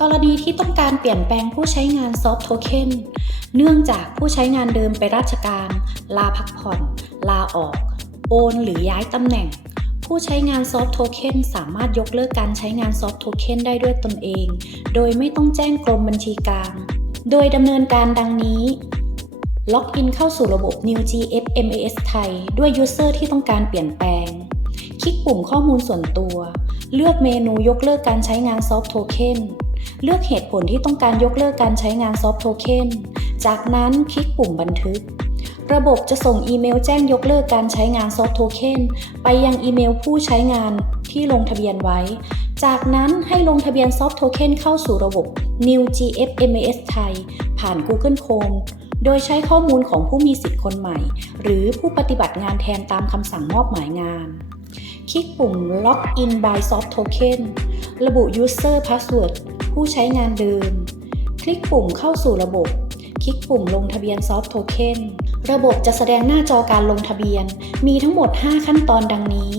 กรณีที่ต้องการเปลี่ยนแปลงผู้ใช้งานซอฟต์โทเค็นเนื่องจากผู้ใช้งานเดิมไปราชการ ลาพักผ่อน ลาออก โอนหรือย้ายตำแหน่ง ผู้ใช้งานซอฟต์โทเค็นสามารถยกเลิกการใช้งานซอฟต์โทเค็นได้ด้วยตนเอง โดยไม่ต้องแจ้งกรมบัญชีกลาง โดยดำเนินการดังนี้ล็อกอินเข้าสู่ระบบ NewGF MAS ไทย ด้วย User ที่ต้องการเปลี่ยนแปลง คลิกปุ่มข้อมูลส่วนตัว เลือกเมนูยกเลิกการใช้งานซอฟต์โทเค็น เลือกเหตุผลที่ต้องการยกเลิกการใช้งานซอฟต์โทเค็น จากนั้นคลิกปุ่มบันทึก ระบบจะส่งอีเมลแจ้งยกเลิกการใช้งานซอฟต์โทเค็นไปยังอีเมลผู้ใช้งานที่ลงทะเบียนไว้ จากนั้นให้ลงทะเบียนซอฟต์โทเค็นเข้าสู่ระบบ New GFMS ไทย ผ่าน Google Chrome โดยใช้ข้อมูลของผู้มีสิทธิ์คนใหม่ หรือผู้ปฏิบัติงานแทนตามคำสั่งมอบหมายงาน คลิกปุ่ม Login by Soft Token ระบุ User Password ผู้ใช้งานเดิม คลิกปุ่มเข้าสู่ระบบ คลิกปุ่มลงทะเบียน Soft Token ระบบจะแสดงหน้าจอการลงทะเบียน มีทั้งหมด 5 ขั้นตอนดังนี้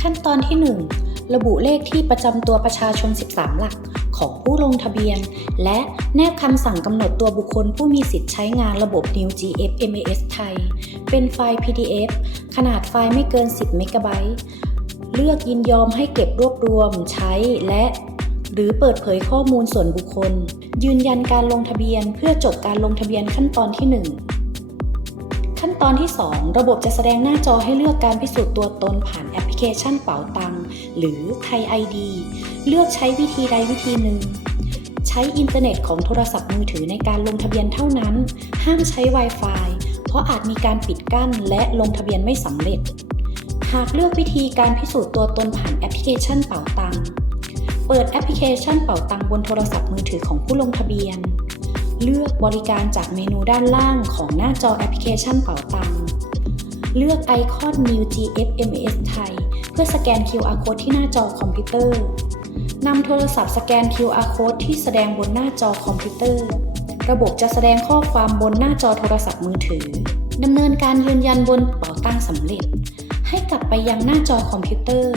ขั้นตอนที่ 1 ระบุเลขที่ประจำตัวประชาชน 13 หลักของผู้ลงทะเบียน และแนบคำสั่งกำหนดตัวบุคคลผู้มีสิทธิ์ใช้งานระบบ New GF MAS ไทย เป็นไฟล์ PDF ขนาดไฟล์ไม่เกิน 10 เมกะไบต์เลือกยินยอมให้เก็บรวบรวมใช้และ หรือเปิดเผยข้อมูลส่วนบุคคล ยืนยันการลงทะเบียนเพื่อจบการลงทะเบียนขั้นตอนที่ 1 ขั้นตอนที่ 2 ระบบจะแสดงหน้าจอให้เลือกการพิสูจน์ตัวตนผ่านแอปพลิเคชันเป๋าตัง หรือไทย ID เลือกใช้วิธีใดวิธีหนึ่ง ใช้อินเทอร์เน็ตของโทรศัพท์มือถือในการลงทะเบียนเท่านั้น ห้ามใช้ Wi-Fi เพราะอาจมีการปิดกั้นและลงทะเบียนไม่สำเร็จ หากเลือกวิธีการพิสูจน์ตัวตนผ่านแอปพลิเคชันเป๋าตัง เปิดแอปพลิเคชันเป๋าตังบนโทรศัพท์มือถือของผู้ลงทะเบียน เลือกบริการจากเมนูด้านล่างของหน้าจอแอปพลิเคชันเป๋าตัง เลือกไอคอน New GFMS ไทย เพื่อสแกน QR code ที่หน้าจอคอมพิวเตอร์นำโทรศัพท์สแกน QR code ที่แสดงบนหน้าจอคอมพิวเตอร์ ระบบจะแสดงข้อความบนหน้าจอโทรศัพท์มือถือดำเนินการยืนยันบนเป๋าตังสำเร็จ ให้กลับไปยังหน้าจอคอมพิวเตอร์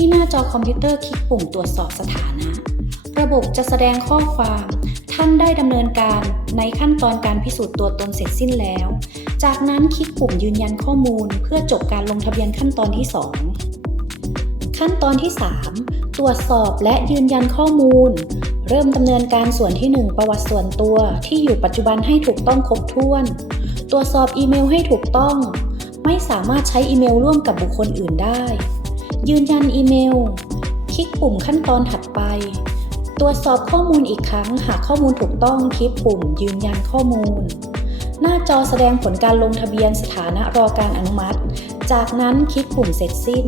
ที่หน้าจอคอมพิวเตอร์คลิกปุ่มตรวจสอบสถานะ ระบบจะแสดงข้อความ ท่านได้ดำเนินการในขั้นตอนการพิสูจน์ตัวตนเสร็จสิ้นแล้ว จากนั้นคลิกปุ่มยืนยันข้อมูล เพื่อจบการลงทะเบียนขั้นตอนที่ 2 ขั้นตอนที่ 3 ตรวจสอบและยืนยันข้อมูล เริ่มดำเนินการส่วนที่ 1 ประวัติส่วนตัว ที่อยู่ปัจจุบันให้ถูกต้องครบถ้วน ตรวจสอบอีเมลให้ถูกต้อง ไม่สามารถใช้อีเมลร่วมกับบุคคลอื่นได้ ยืนยันอีเมล คลิกปุ่มขั้นตอนถัดไป ตรวจสอบข้อมูลอีกครั้ง หากข้อมูลถูกต้องคลิกปุ่ม ยืนยันข้อมูล หน้าจอแสดงผลการลงทะเบียนสถานะรอการอนุมัติ จากนั้นคลิกปุ่มเสร็จสิ้น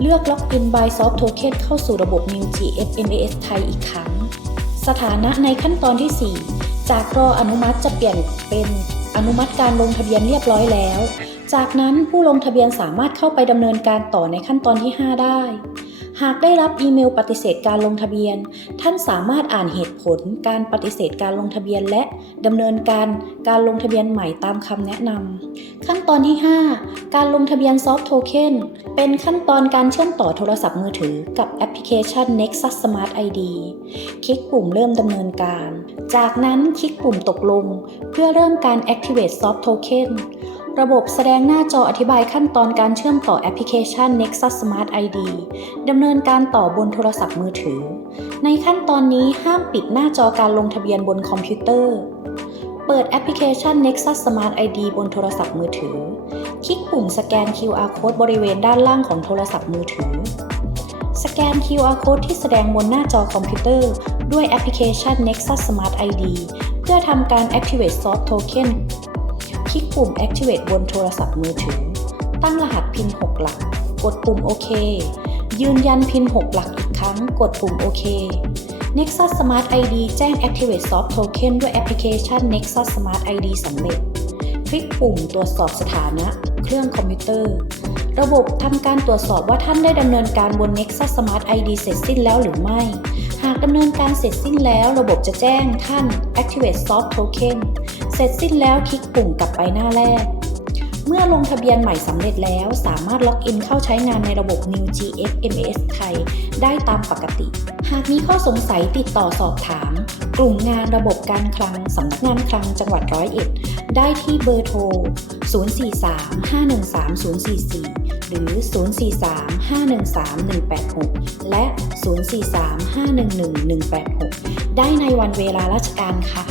เลือก Login by Soft Token เข้าสู่ระบบ New GF MAS ไทยอีกครั้ง สถานะในขั้นตอนที่ 4 จากรออนุมัติจะเปลี่ยนเป็นอนุมัติการลงทะเบียนเรียบร้อยแล้ว จากนั้นผู้ลงทะเบียนสามารถเข้าไปดำเนินการต่อในขั้นตอนที่ 5 ได้ หากได้รับอีเมลปฏิเสธการลงทะเบียน ท่านสามารถอ่านเหตุผลการปฏิเสธการลงทะเบียน และดำเนินการการลงทะเบียนใหม่ตามคำแนะนำขั้นตอนที่ 5 การลงทะเบียนซอฟต์โทเค็นเป็นขั้นตอนการเชื่อมต่อโทรศัพท์มือถือกับแอปพลิเคชัน Nexus Smart ID คลิกปุ่มเริ่มดำเนินการ จากนั้นคลิกปุ่มตกลง เพื่อเริ่มการ Activate Soft Token ระบบแสดงหน้าจออธิบายขั้นตอนการเชื่อมต่อแอปพลิเคชัน Nexus Smart ID ดำเนินการต่อบนโทรศัพท์มือถือ ในขั้นตอนนี้ห้ามปิดหน้าจอการลงทะเบียนบนคอมพิวเตอร์ เปิดแอปพลิเคชัน Nexus Smart ID บนโทรศัพท์มือถือ คลิกปุ่มสแกน QR Code บริเวณด้านล่างของโทรศัพท์มือถือ สแกน QR Code ที่แสดงบนหน้าจอคอมพิวเตอร์ ด้วยแอปพลิเคชัน Nexus Smart ID เพื่อทำการ Activate Soft Token คลิกปุ่ม Activate บนโทรศัพท์มือถือ ตั้งรหัสพิน6หลัก กดปุ่มโอเค ยืนยันพิน6หลักอีกครั้ง กดปุ่มโอเค Nexus Smart ID แจ้ง Activate Soft Token ด้วยแอปพลิเคชัน Nexus Smart ID สำเร็จ คลิกปุ่มตรวจสอบสถานะ เครื่องคอมพิวเตอร์ ระบบทำการตรวจสอบว่าท่านได้ดำเนินการบน Nexus Smart ID เสร็จสิ้นแล้วหรือไม่ หากดำเนินการเสร็จสิ้นแล้ว ระบบจะแจ้งท่าน Activate Soft Token เสร็จสิ้นแล้วคลิกปุ่มกลับไปหน้าแรก เมื่อลงทะเบียนใหม่สำเร็จแล้ว สามารถล็อกอินเข้าใช้งานในระบบ New GF MAS ไทยได้ตามปกติ หากมีข้อสงสัยติดต่อสอบถาม กลุ่มงานระบบการคลังสำนักงานคลังจังหวัดร้อยเอ็ดได้ที่เบอร์โทร 043-513-044 หรือ 043-513-186 และ 043-511-186 ได้ในวันเวลาราชการค่ะ